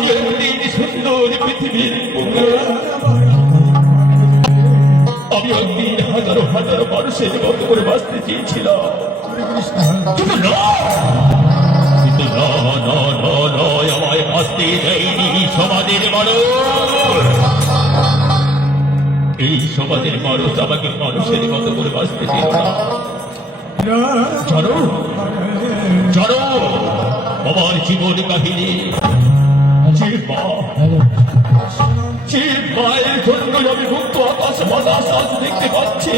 আমি একদিন সুন্দর পৃথিবীর আমি একদিন হাজারো হাজারো সমাজের মানুষ। এই সমাজের আমাকে মানুষের মতো করে বাঁচতে দিল না জানো? জানো? আমার জীবন কাহিনী। যে মা যে মায়ের জন্য আমি মুক্ত আকাশ বাতাস আজ দেখতে পাচ্ছি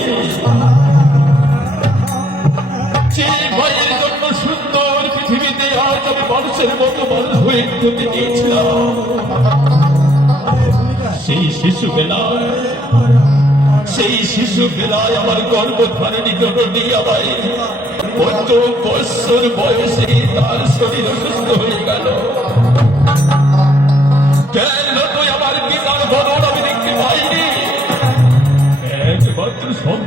যে মায়ের জন্য সুন্দর পৃথিবীতে আজ মানুষের মতো হয়ে যেতে দিয়েছিলাম সেই শিশু বেলায়, সেই শিশু বেলায় আমার গর্ভধারণী জননী আমায়। কত বছর বয়সে তার শরীর অসুস্থ হয়ে গেল।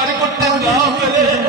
করে জোগাড় করতে না পেরে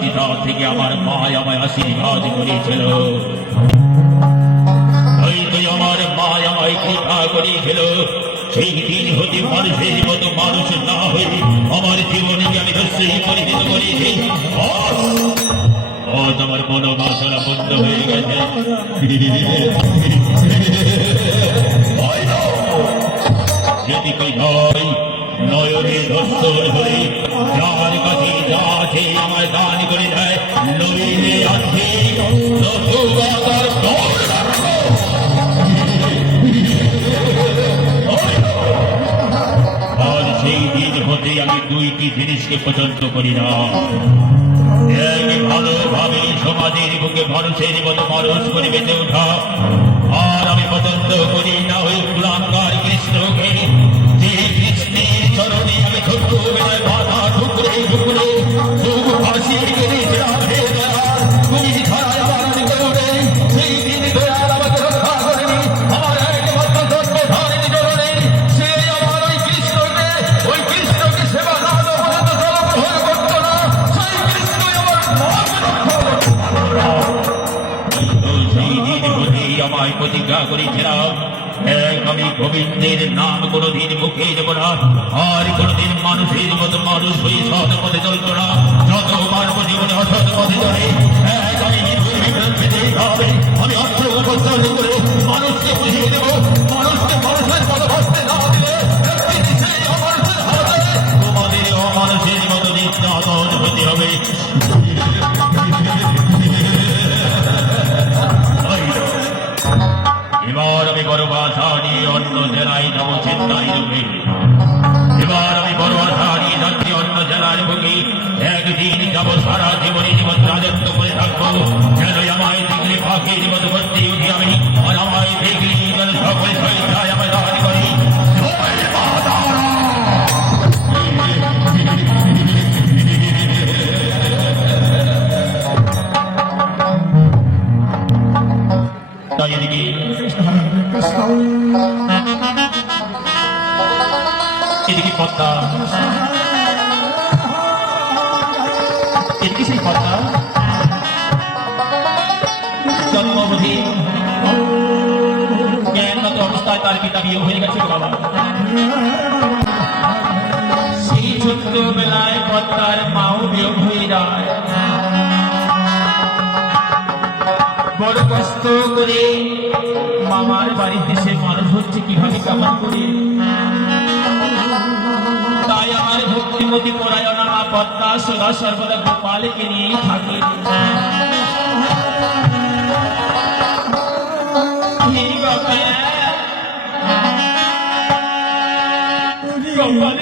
পিতা থেকে আমার মা আমায় আশীর্বাদ করেছিল। তাই তো আমার মা আমায় কৃপা করেছিল। সেই দিন হতে মানুষের মতো মানুষ না হয়ে আমার জীবনে আমি ধস্যই পরিচিত করেছি আজ আমার মনো বাসনা বন্ধ হয়ে গেছে। যদি কই নয় নয়নে ধস্তর হয়ে। যার কাছে আছে আমায় দান করে দেয়। নবীনে আছে। আর সেই দিন হতে আমি দুইটি জিনিসকে পছন্দ করি না। এক, ভালোভাবে সমাজের বুকে মানুষের মতো মানুষ করে বেঁচে ওঠা। আর আমি পছন্দ করি না ওই পুরানকার দেবের নাম কোনোদিন মুখে দেব না। আর কোনোদিন মানুষের মতো মানুষ হয়ে সৎ পথে চলত না। যত মানব জীবনে অসৎ পথে চলে আমি অর্থ উপস্থাপন অন্য জেলায় যাব চিন্তায় রূপে এবার আমি বড় আশা নিয়ে যাচ্ছি অন্য জেলার বুকে একদিন যাব সারা জীবনে জীবন রাজত্ব করে থাকব যেন আমায় দেখলে পাখির মতো করতে উঠি আমি আর আমায় দেখলে যেন সকলে স্বেচ্ছায় আমায় দাঁড়ি করি জয় মা সেই পদ্মা জন্মবধি জ্ঞানগত অবস্থায় তার পিতা বিয়ে হয়ে গেছে বাবা। সেই ছোট্টবেলায় পদ্মার মাও বিয়োগ হয়ে যায়। বড় কষ্ট করে মামার বাড়িতে সে মানুষ হচ্ছে কীভাবে কেমন করে? আমার ভক্তিমতী পরায়ণা পদ্মা সদা সর্বদা গোপালকে নিয়েই থাকে। গোপাল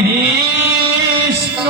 কৃষ্ণ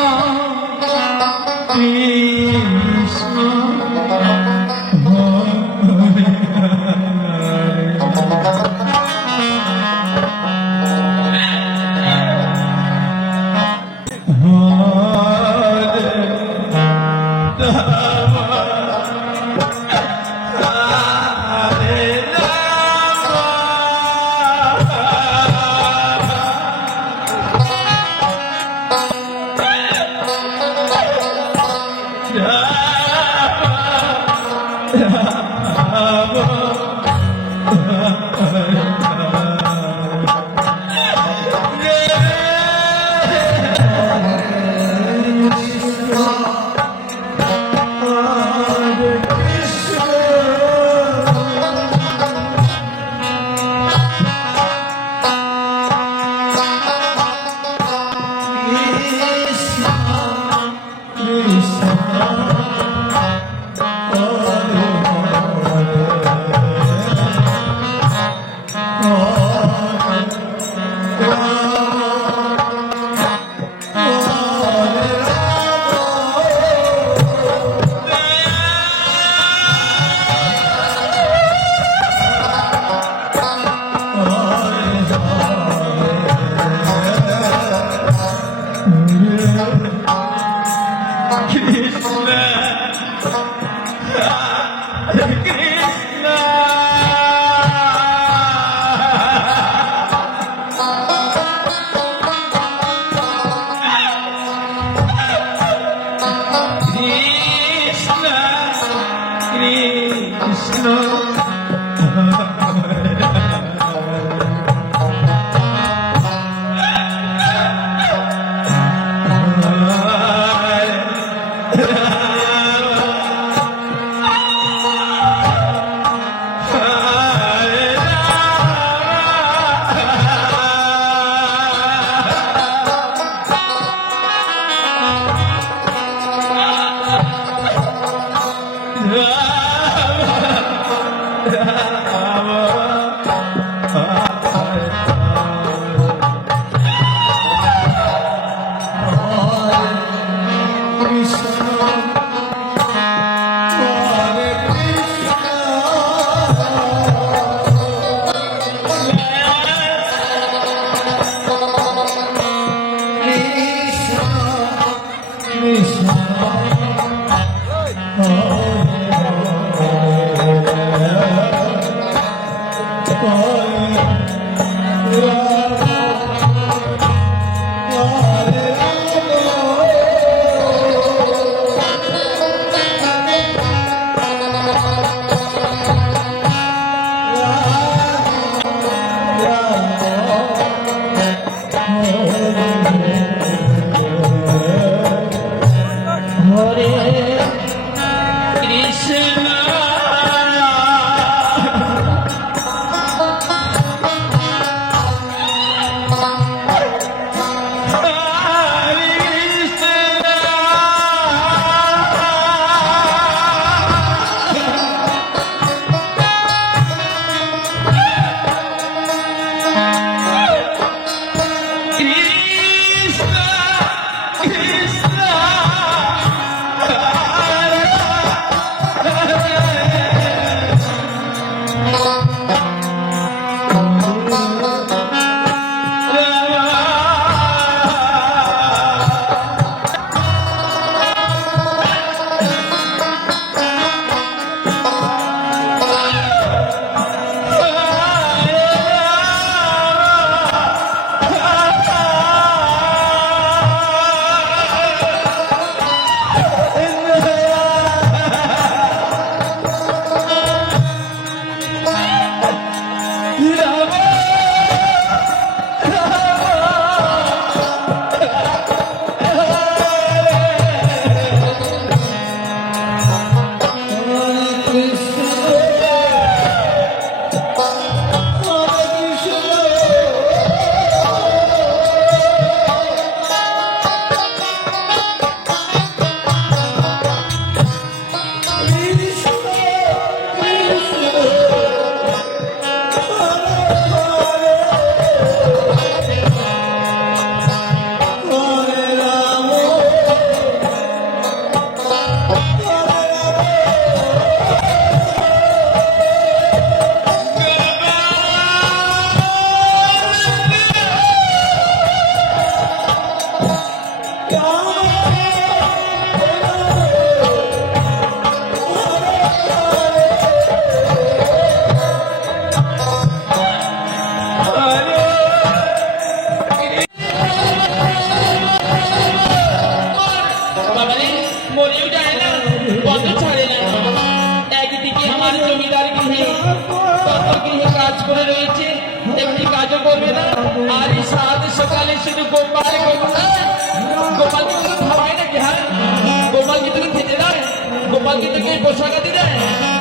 গোপালকে থেকে পোশাকাতি দিলে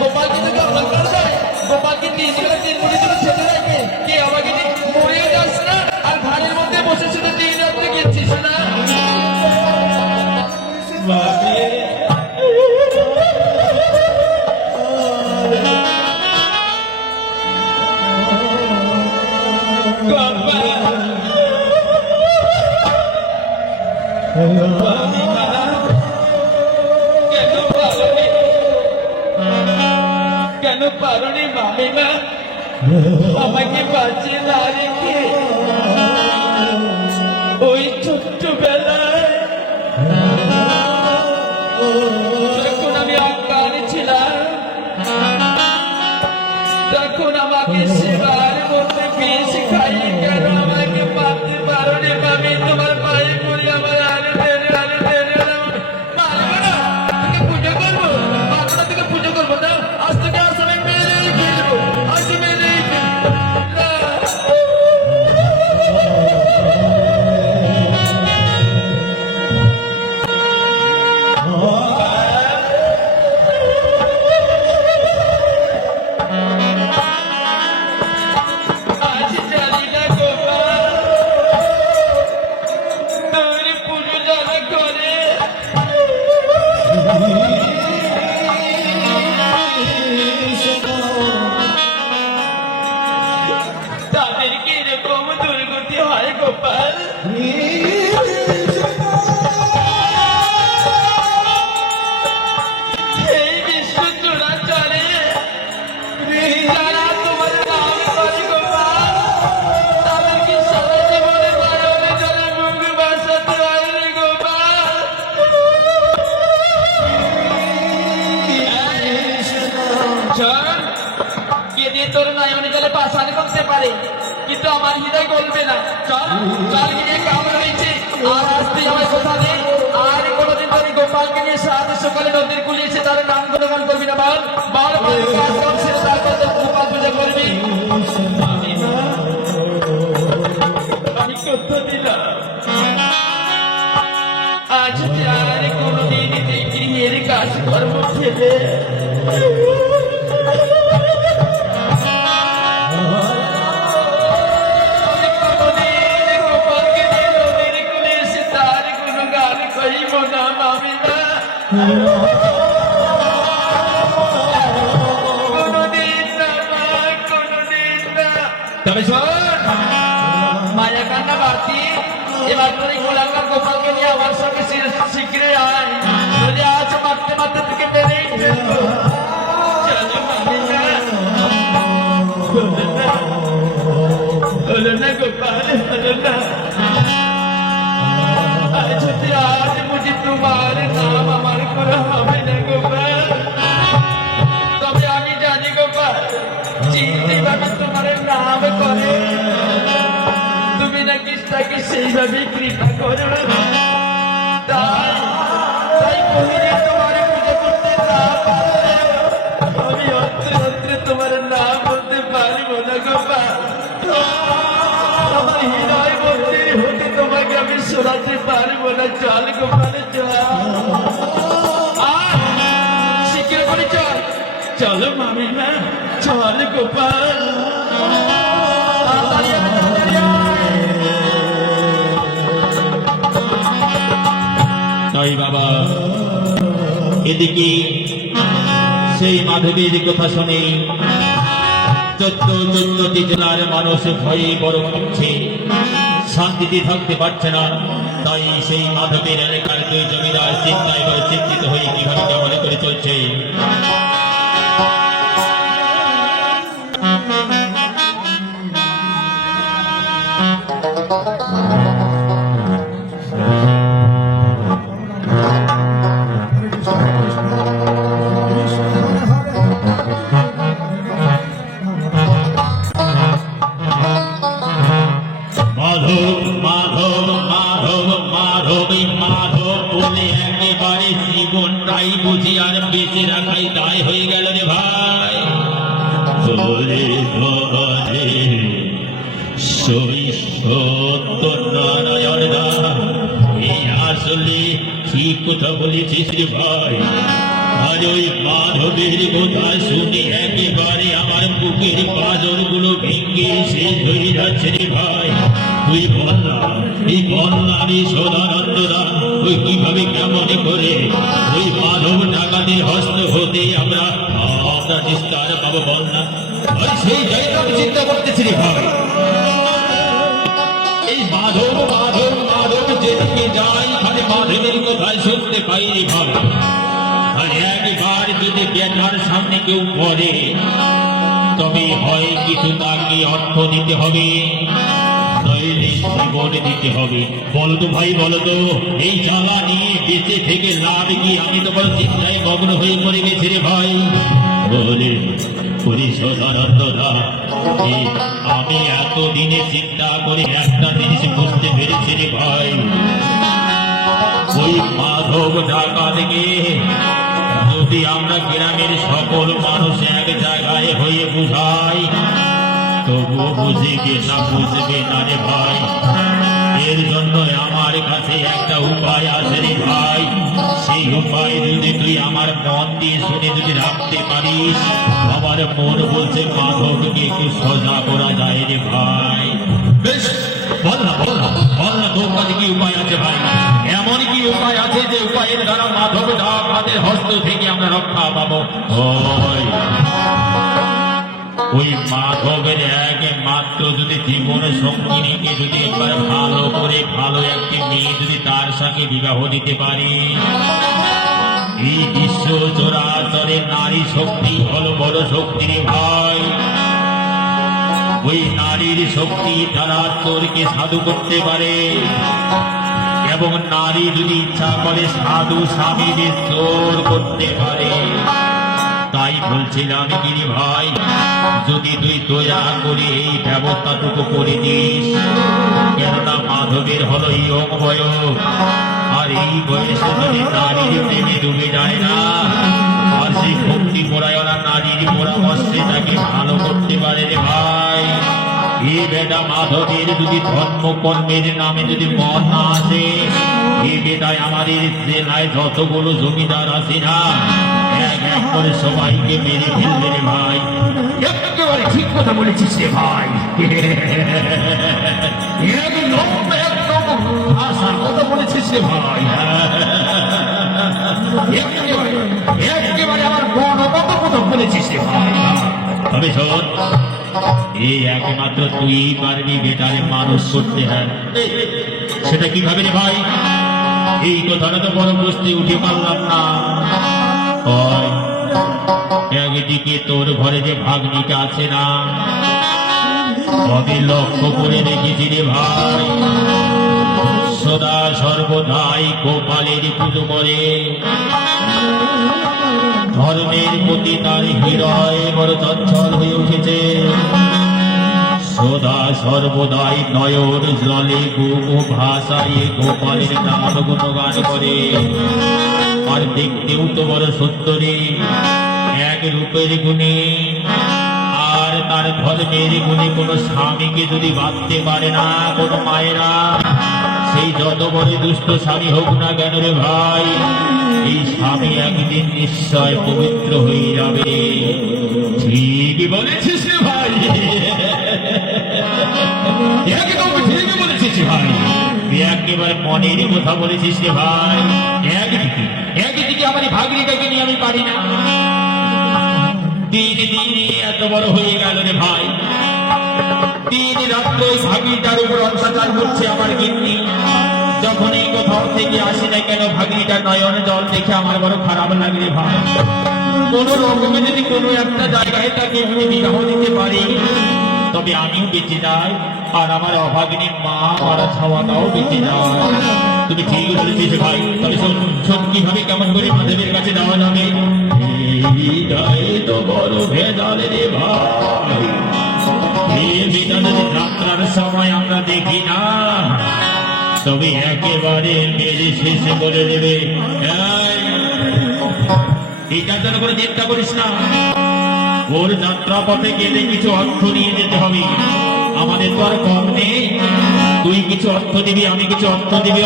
গোপালকে থেকে অলঙ্কার দেয় গোপালকে তিন তিন মুড়ি তোকে পারনি মামিমা আমাকে বাঁচিয়ে না রেখে ওই ছোট্ট বেলায় যখন আমি অজ্ঞান ছিলাম, তখন আমাকে সেবার মধ্যে বিষ গোপাল আমার হৃদয় গলবে না। চল চল গিয়ে কাম রয়েছে আর আসতে আমার কথা নেই আর কোনোদিন তোর গোপালকে নিয়ে সাত সকালে নদীর কুলে এসে তার নাম গুণগান করবি না, বল। বল কাজ আজ আর কোনোদিন এই কাজ কর্ম ফেলে হলো না। আজ যদি আজ বুঝি তোমার নাম আমার করে হবে না গোপাল তবে আমি জানি গোপাল চিনতে পারবে তোমার নাম করে। তুমি নাকি তাকে সেইভাবে কৃপা করো তাই তাই কহিলে তোমার পুজো করতে না পারলে আমি অন্ত্রে অন্ত্রে তোমার নাম বলতে পারব না গোপাল আমার হৃদয় মন্দির হতে তোমাকে আমি শোনাতে পারব না চল গোপাল চল করে চল চলো মামি মা চল গোপাল। তাই বাবা এদিকে সেই মাধবীর কথা শুনে চোদ্দ চোদ্দটি জেলার মানুষ ভয়ে বড় হচ্ছে শান্তিতে থাকতে পারছে না। তাই সেই মাধবের এলাকার দুই জমিদার চিন্তা এবার চিন্তিত হয়ে কীভাবে কেমন করে চলছে। ঠিক কথা বলেছিস রে ভাই। আজ ওই মাধবের কথা শুনে একেবারে আমার বুকের পাজরগুলো ভেঙে শেষ হয়ে যাচ্ছে রে ভাই। তুই বল এই বল না রে সদানন্দ না তুই কীভাবে কেমন করে ওই মাধব ডাকাতের হস্ত হতে আমরা আমরা নিস্তার পাবো বল না সেই জায়গা আমি চিন্তা করতেছি রে ভাই। এই মাধব মাধব মাধব যেদিকে মাধবের কথাই শুনতে পাই রে ভাই। আর একবার যদি বেটার সামনে কেউ পড়ে, তবে হয় কিছু তাকে অর্থ দিতে হবে দিতে হবে। ভাই এই জ্বালা নিয়ে বেঁচে থেকে লাভ কি? আমি তো মগ্ন হয়ে পড়ে রে ভাই। বলে আমি এত দিনে চিন্তা করে একটা জিনিস বুঝতে পেরেছি রে ভাই। ওই মাধব ঢাকা থেকে যদি আমরা গ্রামের সকল মানুষ এক জায়গায় হয়ে বুঝাই তবু বুঝিবে না বুঝবে না রে ভাই। এর জন্য আমার কাছে একটা উপায় আছে রে ভাই। সেই উপায় যদি তুই আমার মন দিয়ে শুনে যদি রাখতে পারিস আমার মন বলছে মাধবকে একটু সজা করা যায় রে ভাই। বেশ, বল না বল না বল না তোর কাছে কি উপায় আছে ভাই? কি উপায় আছে যে উপায়ের দ্বারা মাধব হাতের হস্ত থেকে আমরা রক্ষা পাবো। ওই। মাধবের এক মাত্র যদি জীবন সঙ্গিনীকে যদি একবার ভালো করে, ভালো একটি মেয়ে যদি তার সঙ্গে বিবাহ দিতে পারি। এই বিশ্ব চরাচরে নারী শক্তি হলো বড় শক্তি রে ভাই। ওই নারীর শক্তি তারা তোরকে সাধু করতে পারে। এবং নারী যদি ইচ্ছা করে সাধু স্বামীদের জোর করতে পারে। তাই বলছিলাম, গিরি ভাই, যদি তুই দয়া করে এই ব্যবস্থাটুকু করে দিস কেননা মাধবের হলো ইয়ং বয়স, আর এই বয়সে যদি নারীর প্রেমে ডুবে যায় না, আর সেই ভক্তি পরায়ণা নারীর পরামর্শে তাকে ভালো করতে পারে রে ভাই। এ বেটা মাধবের যদি ধর্ম কর্মের নামে যদি মন না আসে এ বেটায় আমাদের জেলায় যতগুলো জমিদার আছে না এক এক করে সবাইকে মেরে ফেলবে রে ভাই। একেবারে ঠিক কথা বলেছিস রে ভাই। একদম একদম আশার কথা বলেছিস রে ভাই। একেবারে আমার মন কথা বলেছিস রে ভাই। তবে শোন এই একমাত্র তুই পারবি বেটারে মানুষ করতে হ্যাঁ। সেটা কীভাবে রে ভাই? এই কথাটা তো বড় বুঝতে উঠে পারলাম না। একদিকে তোর ঘরে যে ভাগ্নিটা আছে না লক্ষ্য করে দেখেছি রে ভাই। সদা সর্বদাই গোপালের পুজো করে ধর্মের প্রতি তার হৃদয় বড় চঞ্চল হয়ে উঠেছে। সদা সর্বদাই নয়ন জলে গুম ভাষায় গোপালের নাম গুণগান করে। আর দেখতেও তো বড় সুন্দরী এক রূপের গুণে। আর তার ধর্মের গুণে কোনো স্বামীকে যদি বাঁধতে পারে না, কোনো মায়েরা, সেই যত বড় দুষ্ট স্বামী হোক না কেন রে ভাই, এই স্বামী একদিন নিশ্চয় পবিত্র হয়ে যাবে। ঠিকই বলেছিস ভাই। একেবারে মনের কথা বলেছিস রে ভাই। একদিকে একদিকে আমার ভাগ্নিটাকে নিয়ে আমি পারি না। দিন এত বড় হয়ে গেল রে ভাই। দিন রাত্রে ওই ভাগ্নিটার উপর অত্যাচার করছে আমার গিন্নি। যখন এই কোথাও থেকে আসি না কেন ভাগ্নিটা নয়ন জল দেখে আমার বড় খারাপ লাগে রে ভাই। কোন রকমে যদি কোনো একটা জায়গায় তাকে আমি বিবাহ দিতে পারি তবে আমিও বেঁচে যাই আর আমার অভাগিনীর মা মারা ছাওয়াটাও বেঁচে যায় তুমি ঠিক বলেছিস ভাই তবে শোন কীভাবে কেমন করে মাধবের কাছে যাওয়া যাবে যাত্রার সময় আমরা দেখি না তবে একেবারে মেরে শেষে বলে দেবে "এই, এটার জন্য করে চিন্তা করিস না ওর যাত্রা পথে গেলে কিছু অর্থ নিয়ে যেতে হবে। আমাদের তো আর কম নেই। তুই কিছু অর্থ দিবি, আমি কিছু অর্থ দিবি।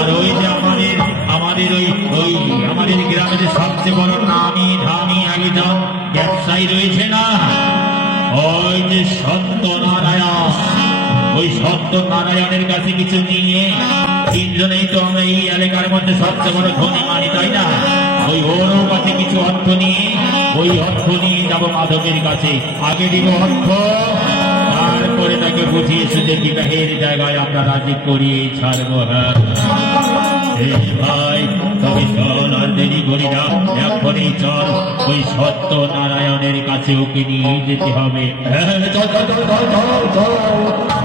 আর ওই যে আমাদের আমাদের ওই ওই আমাদের গ্রামে যে সবচেয়ে বড় নামি ধামি একজন ব্যবসায়ী রয়েছে না? ওই যে সত্যনারায়ণ। ওই সত্যনারায়ণের কাছে কিছু নিয়ে, তিনজনেই তো আমরা এই এলাকার মধ্যে সবচেয়ে বড় ধনী মানি, তাই না? ওই ওরও কাছে কিছু অর্থ নিয়ে ওই অর্থ নিয়ে যাব মাধবের কাছে। আগে দিব অর্থ তারপরে তাকে বুঝিয়ে সুঝে বিবাহের জায়গায় আমরা রাজি করিয়ে ছাড়বো হ্যাঁ। ভাই তবে চল আর দেরি করি না। এখনই চল ওই সত্য নারায়ণের কাছে ওকে নিয়ে যেতে হবে। হ্যাঁ, চল চল চল চল চল।